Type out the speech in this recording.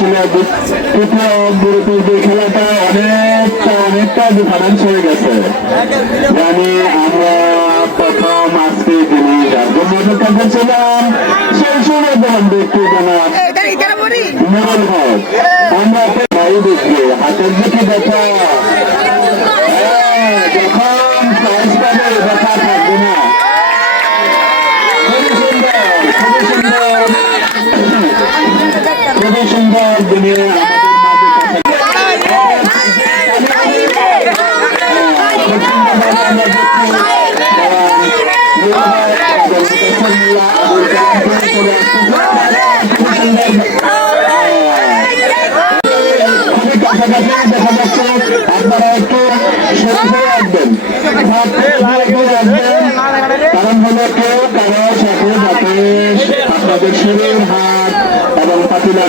আসলে তৃতীয় গ্রুপের যে খেলাটা অনেকটা ডিফারেন্স হয়ে গেছে। মানে আমরা প্রথম আজকে যিনি যার জন্য অপেক্ষা করছিলাম সেই সময় যখন দেখতে জানাম নুরুল হক, আমরা ভাই দেখি হাতের দিকে দেখা যখন প্রাইজ পাবে দেখা থাকবে না। খুবই সুন্দর দুনিয়া দেখা যাচ্ছে। আপনারা একটু সত্যি রাখবেন, কারণ হলো কেউ কারো সাথে যাতে আপনাদের শরীর হাত এবং পাতিলা